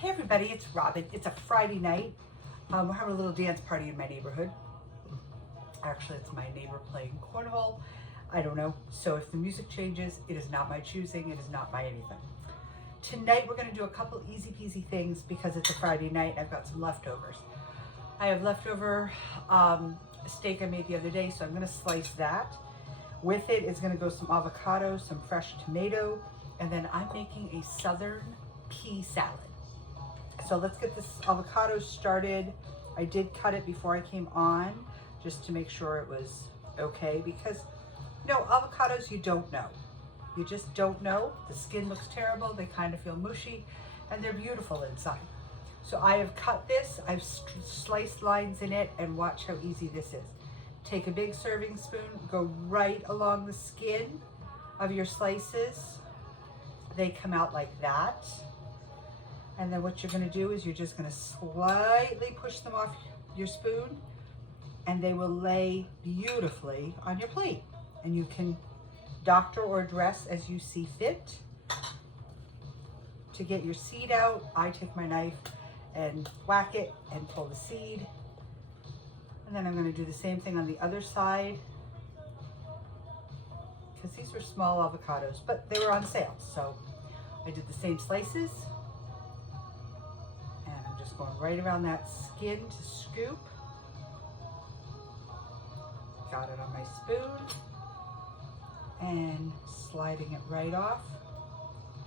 Hey everybody, it's Robin. It's a Friday night. We're having a little dance party in my neighborhood. Actually, it's my neighbor playing cornhole. I don't know. So if the music changes, it is not my choosing. It is not my anything. Tonight we're going to do a couple easy peasy things because it's a Friday night. I've got some leftovers. I have leftover steak I made the other day, so I'm going to slice that. With it is going to go some avocado, some fresh tomato, and then I'm making a southern pea salad. So let's get this avocado started. I did cut it before I came on just to make sure it was okay because, you know, avocados you don't know. You just don't know. The skin looks terrible. They kind of feel mushy and they're beautiful inside. So I have cut this. I've sliced lines in it and watch how easy this is. Take a big serving spoon, go right along the skin of your slices. They come out like that. And then what you're going to do is you're just going to slightly push them off your spoon and they will lay beautifully on your plate. And you can doctor or dress as you see fit. To get your seed out, I take my knife and whack it and pull the seed. And then I'm going to do the same thing on the other side because these were small avocados, but they were on sale. So I did the same slices. Going right around that skin to scoop. Got it on my spoon and sliding it right off.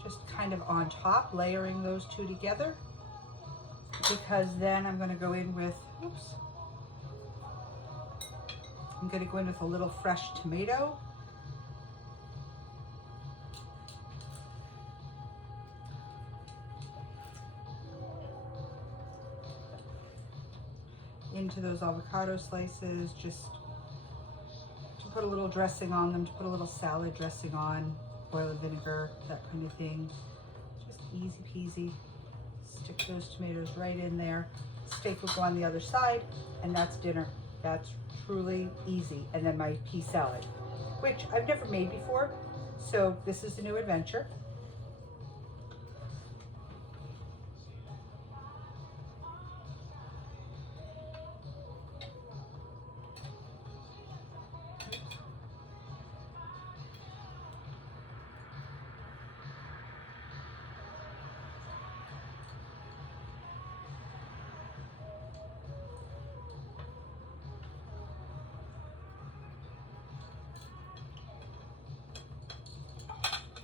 Just kind of on top, layering those two together because then I'm going to go in with, I'm going to go in with a little fresh tomato. Into those avocado slices, just to put a little dressing on them, to put a little salad dressing on, oil and vinegar, that kind of thing. Just easy peasy. Stick those tomatoes right in there. Steak will go on the other side, and that's dinner. That's truly easy. And then my pea salad, which I've never made before, so this is a new adventure.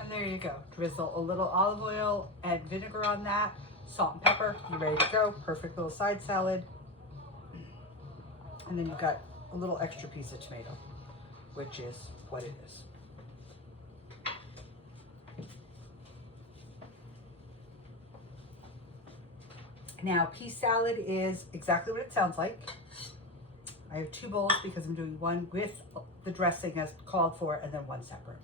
And there you go. Drizzle a little olive oil and vinegar on that, salt and pepper, you're ready to go. Perfect little side salad. And then you've got a little extra piece of tomato, which is what it is. Now, pea salad is exactly what it sounds like. I have two bowls because I'm doing one with the dressing as called for and then one separate.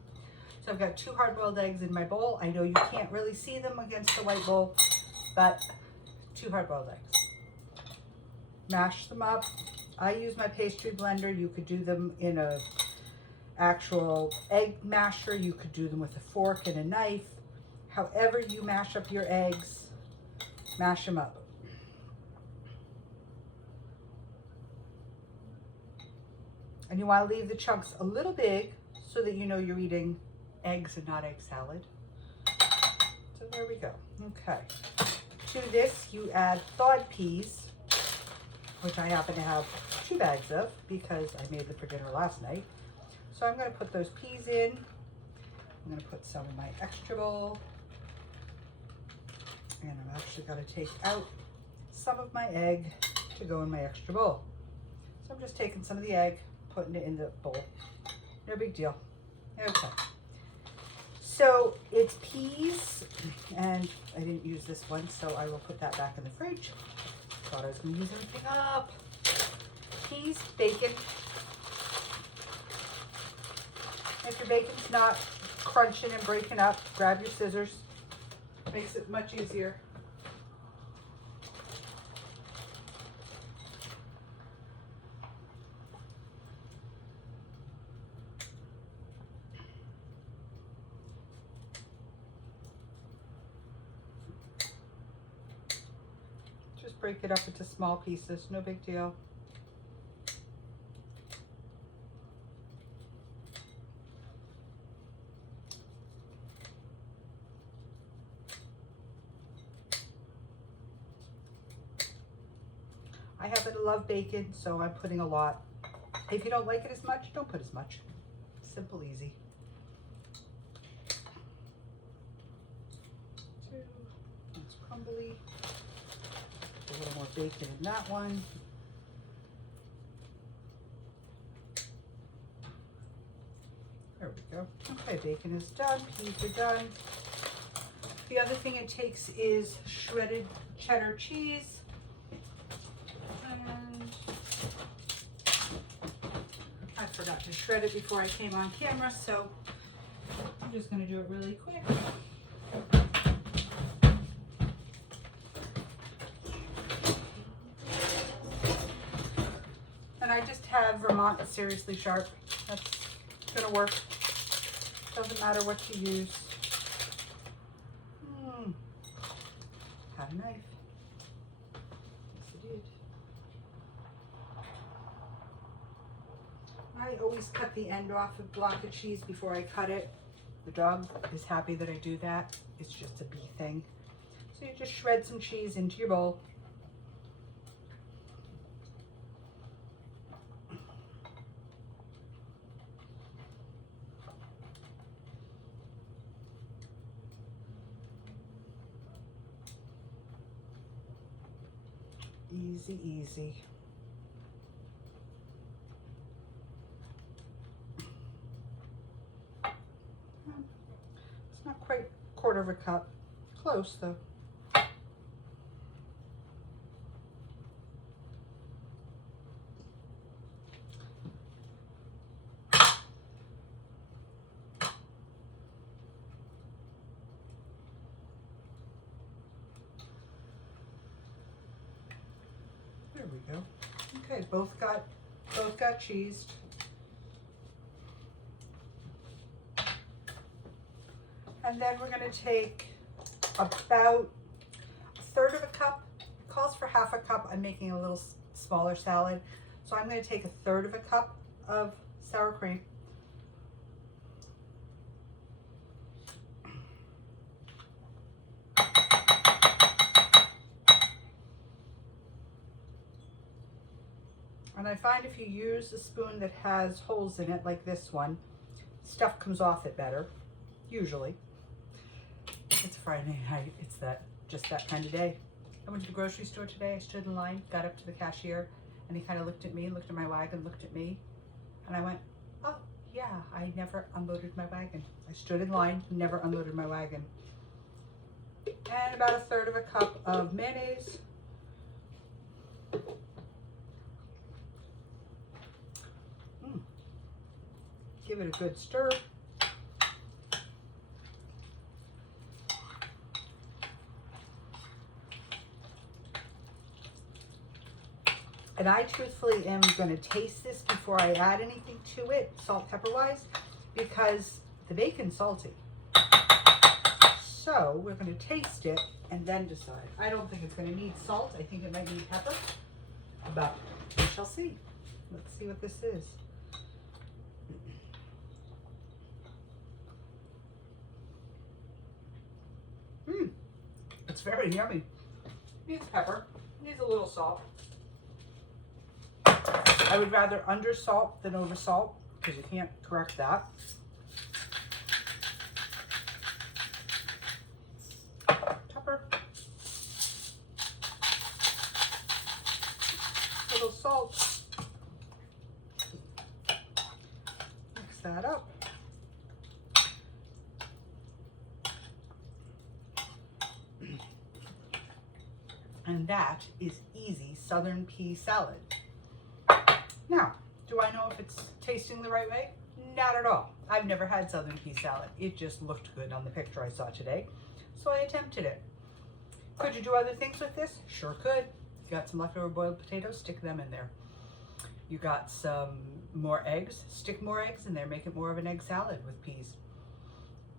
So I've got 2 hard-boiled eggs in my bowl. I know you can't really see them against the white bowl, but 2 hard-boiled eggs. Mash them up. I use my pastry blender. You could do them in a actual egg masher. You could do them with a fork and a knife. However you mash up your eggs, mash them up. And you want to leave the chunks a little big so that you know you're eating eggs and not egg salad. So there we go. Okay. To this, you add thawed peas, which I happen to have 2 bags of because I made them for dinner last night. So I'm going to put those peas in. I'm going to put some in my extra bowl. And I'm actually going to take out some of my egg to go in my extra bowl. So I'm just taking some of the egg, putting it in the bowl. No big deal. Okay. So it's peas, and I didn't use this one, so I will put that back in the fridge. Thought I was going to use everything up. Peas, bacon. If your bacon's not crunching and breaking up, grab your scissors. Makes it much easier. break it up into small pieces, no big deal. I happen to love bacon, so I'm putting a lot. If you don't like it as much, don't put as much. Simple, easy. 2, it's crumbly. A little more bacon in that one. There we go. Okay, bacon is done, peas are done. The other thing it takes is shredded cheddar cheese. And I forgot to shred it before I came on camera, so I'm just going to do it really quick. And I just have Vermont Seriously Sharp. That's going to work. Doesn't matter what you use. Have a knife. Yes, I did. I always cut the end off of a block of cheese before I cut it. The dog is happy that I do that. It's just a bee thing. So you just shred some cheese into your bowl. Easy, easy. It's not quite a quarter of a cup. Close though. There we go. Okay, both got cheesed. And then we're going to take about a third of a cup. It calls for half a cup. I'm making a little smaller salad. So I'm going to take a third of a cup of sour cream. And I find if you use a spoon that has holes in it, like this one, stuff comes off it better, usually. It's Friday night, it's just that kind of day. I went to the grocery store today, I stood in line, got up to the cashier, and he kind of looked at me, looked at my wagon, looked at me, and I went, oh yeah, I never unloaded my wagon. I stood in line, never unloaded my wagon. And about a third of a cup of mayonnaise. Give it a good stir. And I truthfully am going to taste this before I add anything to it, salt, pepper wise, because the bacon's salty. So we're going to taste it and then decide. I don't think it's going to need salt. I think it might need pepper, but we shall see. Let's see what this is. It's very yummy. Needs pepper, needs a little salt. I would rather under salt than over salt because you can't correct that. Pepper, little salt. Mix that up. And that is easy Southern pea salad. Now, do I know if it's tasting the right way? Not at all. I've never had Southern pea salad. It just looked good on the picture I saw today, so I attempted it. Could you do other things with this? Sure could. If you got some leftover boiled potatoes, stick them in there. You got some more eggs, stick more eggs in there, make it more of an egg salad with peas.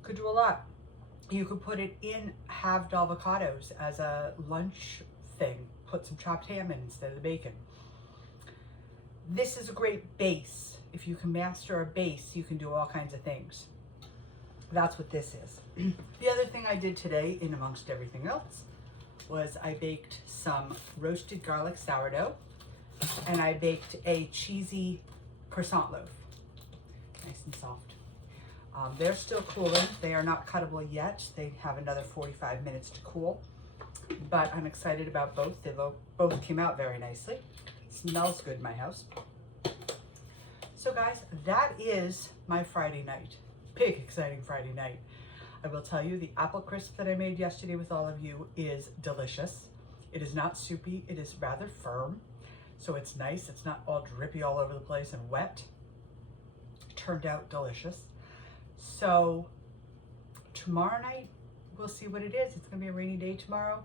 Could do a lot. You could put it in halved avocados as a lunch thing. Put some chopped ham in instead of the bacon. This is a great base. If you can master a base, you can do all kinds of things. That's what this is. The other thing I did today, in amongst everything else, was I baked some roasted garlic sourdough, and I baked a cheesy croissant loaf. Nice and soft. They're still cooling. They are not cuttable yet. They have another 45 minutes to cool, but I'm excited about both. They both came out very nicely. Smells good in my house. So guys, that is my Friday night. Big, exciting Friday night. I will tell you, the apple crisp that I made yesterday with all of you is delicious. It is not soupy, it is rather firm. So it's nice, it's not all drippy all over the place and wet. Turned out delicious. So tomorrow night, we'll see what it is. It's gonna be a rainy day tomorrow.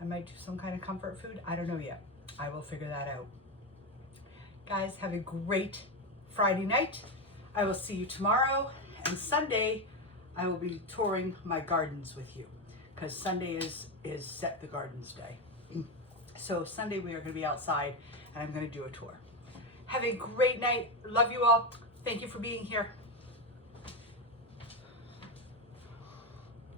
I might do some kind of comfort food. I don't know yet. I will figure that out. Guys, have a great Friday night. I will see you tomorrow, and Sunday I will be touring my gardens with you, because Sunday is Set the Gardens Day. So Sunday we are going to be outside and I'm going to do a tour. Have a great night. Love you all. Thank you for being here.